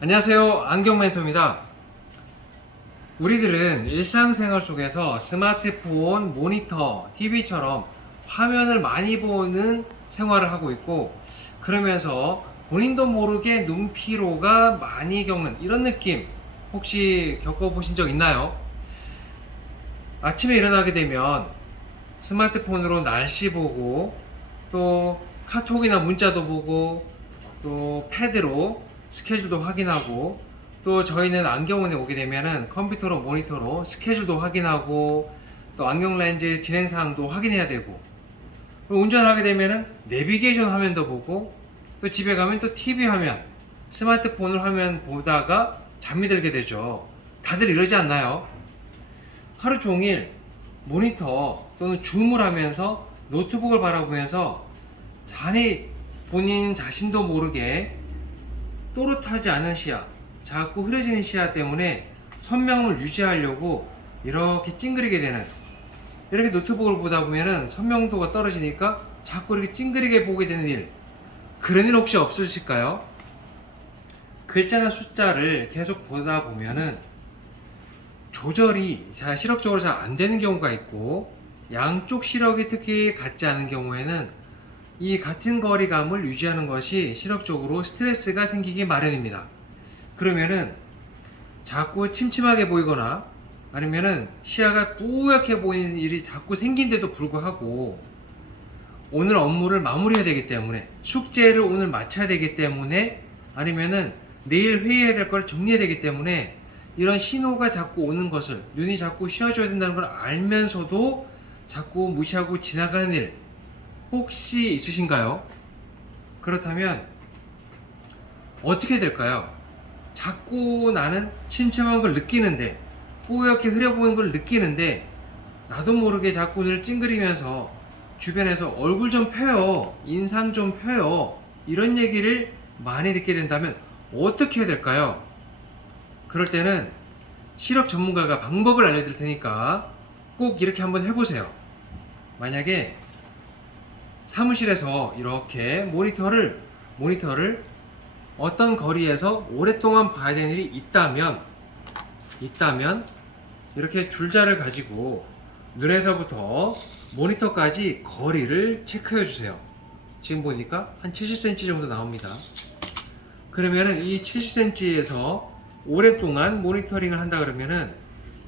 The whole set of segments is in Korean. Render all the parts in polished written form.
안녕하세요. 안경멘토입니다. 우리들은 일상생활 속에서 스마트폰, 모니터, TV처럼 화면을 많이 보는 생활을 하고 있고, 그러면서 본인도 모르게 눈피로가 많이 겪는 이런 느낌 혹시 겪어보신 적 있나요? 아침에 일어나게 되면 스마트폰으로 날씨 보고, 또 카톡이나 문자도 보고, 또 패드로 스케줄도 확인하고, 또 저희는 안경원에 오게 되면은 컴퓨터로 모니터로 스케줄도 확인하고, 또 안경 렌즈 진행 사항도 확인해야 되고, 운전을 하게 되면은 내비게이션 화면도 보고, 또 집에 가면 또 TV 화면, 스마트폰을 화면 보다가 잠이 들게 되죠. 다들 이러지 않나요? 하루 종일 모니터 또는 줌을 하면서 노트북을 바라보면서 자네 본인 자신도 모르게 또렷하지 않은 시야, 자꾸 흐려지는 시야 때문에 선명을 유지하려고 이렇게 찡그리게 되는, 이렇게 노트북을 보다 보면은 선명도가 떨어지니까 자꾸 이렇게 찡그리게 보게 되는 일, 그런 일 혹시 없으실까요? 글자나 숫자를 계속 보다 보면은 조절이 시력적으로 잘 안 되는 경우가 있고, 양쪽 시력이 특히 같지 않은 경우에는 이 같은 거리감을 유지하는 것이 시력적으로 스트레스가 생기기 마련입니다. 그러면은 자꾸 침침하게 보이거나 아니면은 시야가 뿌옇게 보이는 일이 자꾸 생긴데도 불구하고, 오늘 업무를 마무리해야 되기 때문에, 숙제를 오늘 마쳐야 되기 때문에, 아니면은 내일 회의해야 될 걸 정리해야 되기 때문에 이런 신호가 자꾸 오는 것을, 눈이 자꾸 쉬어줘야 된다는 걸 알면서도 자꾸 무시하고 지나가는 일 혹시 있으신가요? 그렇다면 어떻게 될까요? 자꾸 나는 침침한 걸 느끼는데, 뿌옇게 흐려보이는 걸 느끼는데, 나도 모르게 자꾸 눈을 찡그리면서 주변에서 얼굴 좀 펴요, 인상 좀 펴요, 이런 얘기를 많이 듣게 된다면 어떻게 해야 될까요? 그럴 때는 시력 전문가가 방법을 알려드릴 테니까 꼭 이렇게 한번 해보세요. 만약에 사무실에서 이렇게 모니터를 어떤 거리에서 오랫동안 봐야 되는 일이 있다면 이렇게 줄자를 가지고 눈에서부터 모니터까지 거리를 체크해 주세요. 지금 보니까 한 70cm 정도 나옵니다. 그러면은 이 70cm에서 오랫동안 모니터링을 한다 그러면은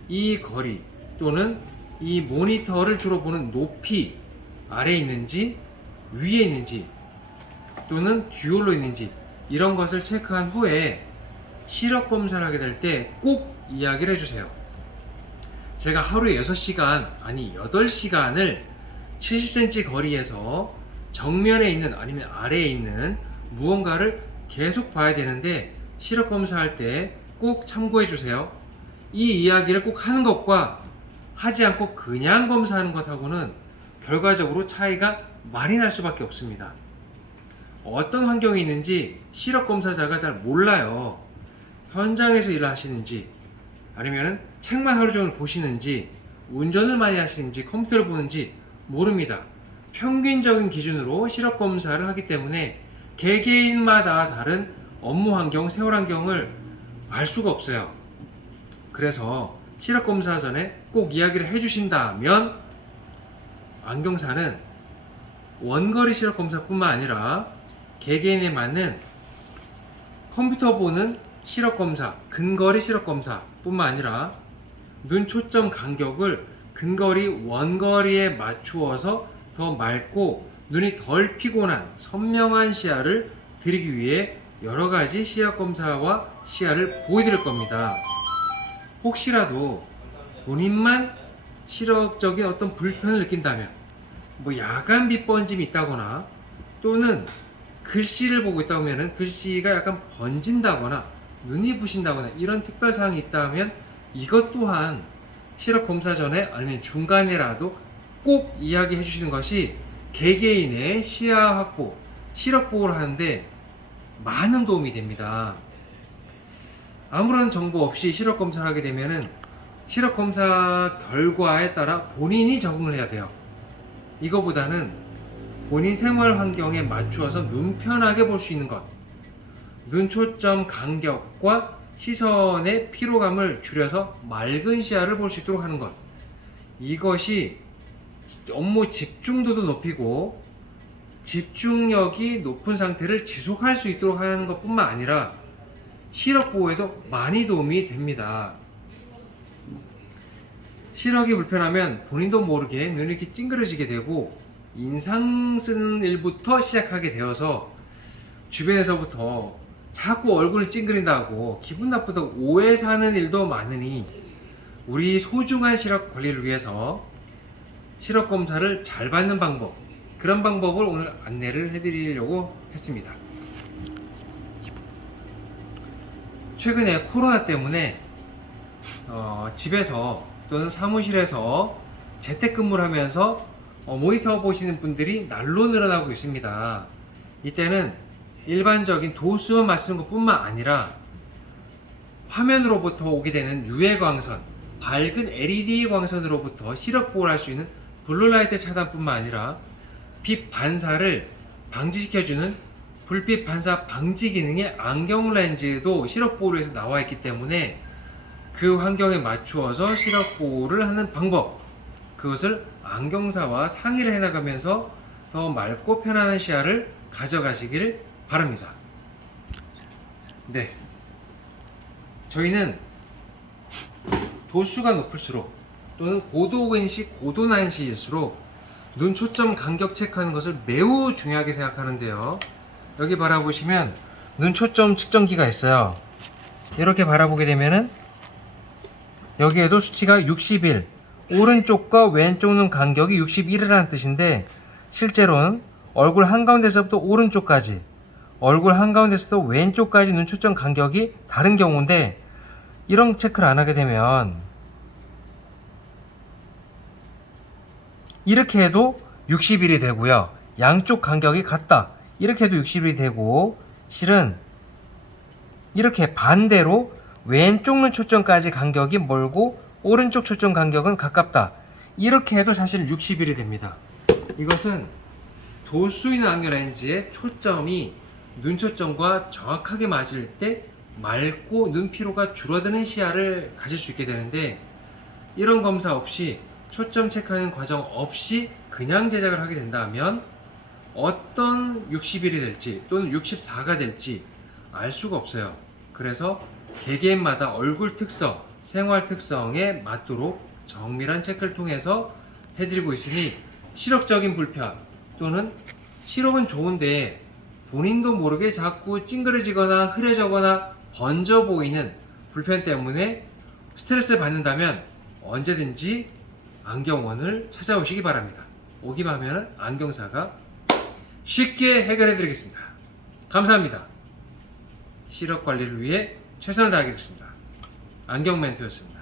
이 거리 또는 이 모니터를 주로 보는 높이, 아래에 있는지 위에 있는지 또는 듀얼로 있는지, 이런 것을 체크한 후에 시력 검사를 하게 될 때 꼭 이야기를 해주세요. 제가 하루에 6시간 아니 8시간을 70cm 거리에서 정면에 있는 아니면 아래에 있는 무언가를 계속 봐야 되는데, 시력 검사할 때 꼭 참고해 주세요. 이 이야기를 꼭 하는 것과 하지 않고 그냥 검사하는 것하고는 결과적으로 차이가 많이 날 수밖에 없습니다. 어떤 환경이 있는지 시력 검사자가 잘 몰라요. 현장에서 일을 하시는지, 아니면 책만 하루 종일 보시는지, 운전을 많이 하시는지, 컴퓨터를 보는지 모릅니다. 평균적인 기준으로 시력 검사를 하기 때문에 개개인마다 다른 업무 환경, 생활 환경을 알 수가 없어요. 그래서 시력 검사 전에 꼭 이야기를 해주신다면 안경사는 원거리 시력 검사뿐만 아니라 개개인에 맞는 컴퓨터 보는 시력 검사, 근거리 시력 검사 뿐만 아니라 눈 초점 간격을 근거리, 원거리에 맞추어서 더 맑고 눈이 덜 피곤한 선명한 시야를 드리기 위해 여러 가지 시야 검사와 시야를 보여드릴 겁니다. 혹시라도 본인만 시력적인 어떤 불편을 느낀다면, 뭐 야간 빛번짐이 있다거나 또는 글씨를 보고 있다 보면은 글씨가 약간 번진다거나 눈이 부신다거나 이런 특별사항이 있다면 이것 또한 시력 검사 전에 아니면 중간에라도 꼭 이야기해 주시는 것이 개개인의 시야 확보, 시력 보호를 하는데 많은 도움이 됩니다. 아무런 정보 없이 시력 검사를 하게 되면은 시력 검사 결과에 따라 본인이 적응을 해야 돼요. 이거보다는 본인 생활 환경에 맞추어서 눈 편하게 볼 수 있는 것, 눈 초점 간격과 시선의 피로감을 줄여서 맑은 시야를 볼 수 있도록 하는 것. 이것이 업무 집중도도 높이고 집중력이 높은 상태를 지속할 수 있도록 하는 것 뿐만 아니라 시력 보호에도 많이 도움이 됩니다. 시력이 불편하면 본인도 모르게 눈이 이렇게 찡그러지게 되고 인상 쓰는 일부터 시작하게 되어서 주변에서부터 자꾸 얼굴을 찡그린다고 기분 나쁘다고 오해 사는 일도 많으니 우리 소중한 시력 관리를 위해서 시력 검사를 잘 받는 방법, 그런 방법을 오늘 안내를 해드리려고 했습니다. 최근에 코로나 때문에 집에서 또는 사무실에서 재택근무를 하면서 모니터 보시는 분들이 날로 늘어나고 있습니다. 이때는 일반적인 도수만 맞추는 것 뿐만 아니라 화면으로부터 오게 되는 UV 광선, 밝은 LED 광선으로부터 시력 보호를 할 수 있는 블루라이트 차단뿐만 아니라 빛 반사를 방지시켜주는 불빛 반사 방지 기능의 안경 렌즈도 시력 보호를 위해서 나와 있기 때문에 그 환경에 맞추어서 시력 보호를 하는 방법, 그것을 안경사와 상의를 해나가면서 더 맑고 편안한 시야를 가져가시길 바랍니다. 네, 저희는 도수가 높을수록 또는 고도근시, 고도난시일수록 눈 초점 간격 체크하는 것을 매우 중요하게 생각하는데요. 여기 바라보시면 눈 초점 측정기가 있어요. 이렇게 바라보게 되면은 여기에도 수치가 61, 오른쪽과 왼쪽 눈 간격이 61이라는 뜻인데 실제로는 얼굴 한가운데서부터 오른쪽까지, 얼굴 한가운데서부터 왼쪽까지 눈 초점 간격이 다른 경우인데 이런 체크를 안 하게 되면 이렇게 해도 60일이 되고요. 양쪽 간격이 같다. 이렇게 해도 60일이 되고 실은 이렇게 반대로 왼쪽 눈 초점까지 간격이 멀고 오른쪽 초점 간격은 가깝다. 이렇게 해도 사실 60일이 됩니다. 이것은 도수 있는 안경 렌즈의 초점이 눈 초점과 정확하게 맞을 때 맑고 눈 피로가 줄어드는 시야를 가질 수 있게 되는데 이런 검사 없이 초점 체크하는 과정 없이 그냥 제작을 하게 된다면 어떤 60일이 될지 또는 64가 될지 알 수가 없어요. 그래서 개개인마다 얼굴 특성, 생활 특성에 맞도록 정밀한 체크를 통해서 해드리고 있으니 시력적인 불편 또는 시력은 좋은데 본인도 모르게 자꾸 찡그러지거나 흐려져거나 번져 보이는 불편 때문에 스트레스를 받는다면 언제든지 안경원을 찾아오시기 바랍니다. 오기만 하면 안경사가 쉽게 해결해 드리겠습니다. 감사합니다. 시력 관리를 위해 최선을 다하겠습니다. 안경 멘토였습니다.